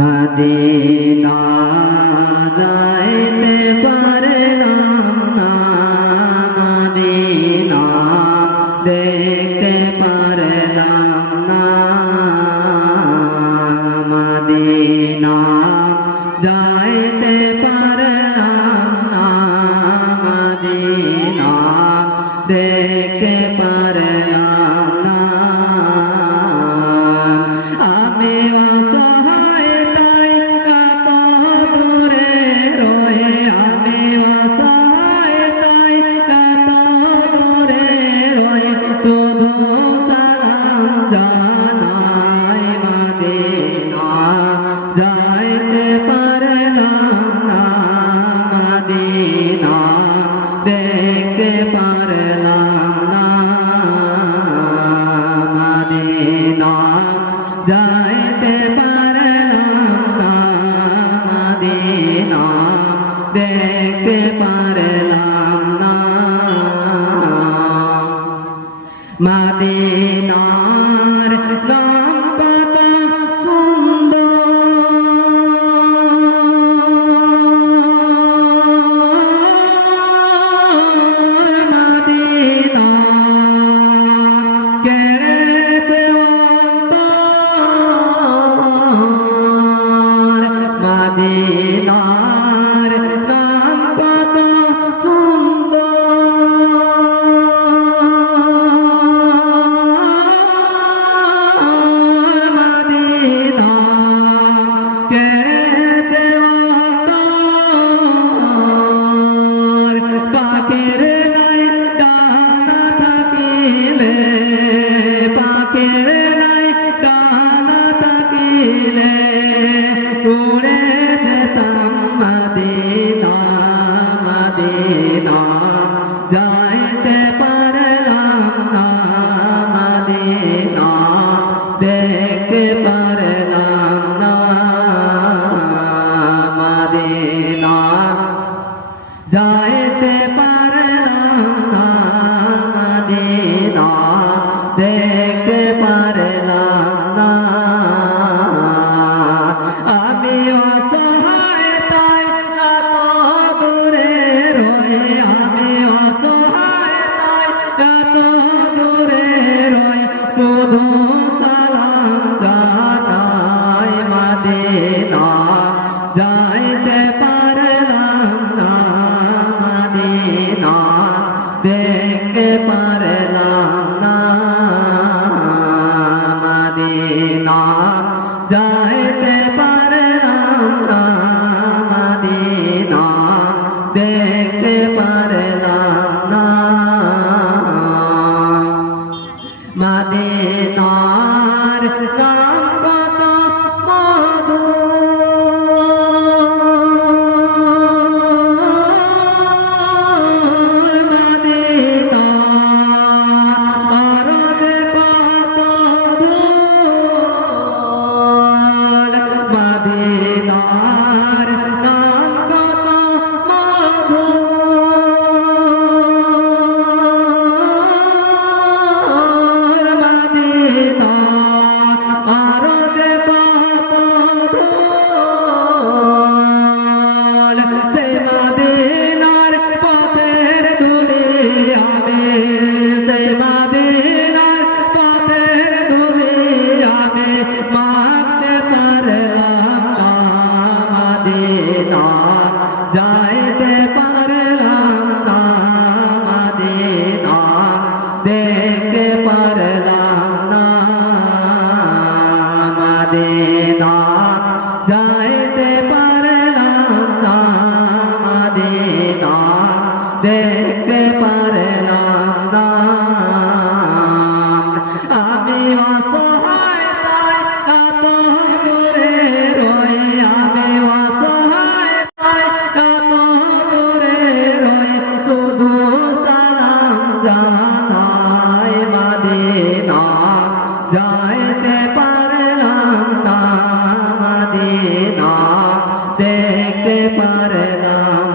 Medina যাইতে পারলাম না, মদিনা দেখতে পারলাম না, মদিনা যাইতে পারলাম না, মদিনা দেখতে পারলাম না। আমি অসহায় তাই কত দূরে রয়ে, আমি অসহায় তাই কত দূরে রয়ে, শুধু সালাম জানাই, মদিনা যাইতে পারলাম না, মদিনা দেখতে পারলাম না, মদিনা যাইতে পারলাম না, মদিনা দেখতে পারলাম না। মদিনার নাম কত সুন্দর, মদিনা কেড়েছে অন্তর, মদিনার নাম কত সুন্দর, মদিনা কেড়েছে অন্তর। পাখির নাই ডানা থাকিলে, পাখির নাই ডানা থাকিলে উড়ে যেতাম, মদিনা মদিনা যাইতে পারলাম না, মদিনা দেখতে পারলাম না, মদিনা যাইতে পারলাম না, মদিনা দেখতে পারলাম না। আমি অসহায় তাই এত দূরে রয়ে, আমি অসহায় তাই এত দূরে রয়ে, শুধু সালাম জানাই, মদিনা যাইতে পারলাম না, মদিনা দেখতে পারলাম না, মদিনা যাইতে পারলাম না, মদিনা দেখতে পারলাম না। মদিনার নাম কত মধুর, মদিনা আরজ কত ধুল, মদিনার নাম কত মধুর, মদিনা আরজ কত ধুল। সেই মদিনার পথের ধুলি আমি, সেই মদিনার পথের ধুলি আমি মাখতে পারলাম না, মদিনা যাইতে পারলাম না, মদিনা দেখতে পারলাম না, মদিনা যাইতে পারলাম না, মদিনা দেখতে পারলাম না। আমি অসহায় তাই এত দূরে রয়ে, আমি অসহায় তাই এত দূরে রয়ে, শুধু সালাম জানাই, মদিনা যাইতে পারলাম না, মদিনা দেখতে পারলাম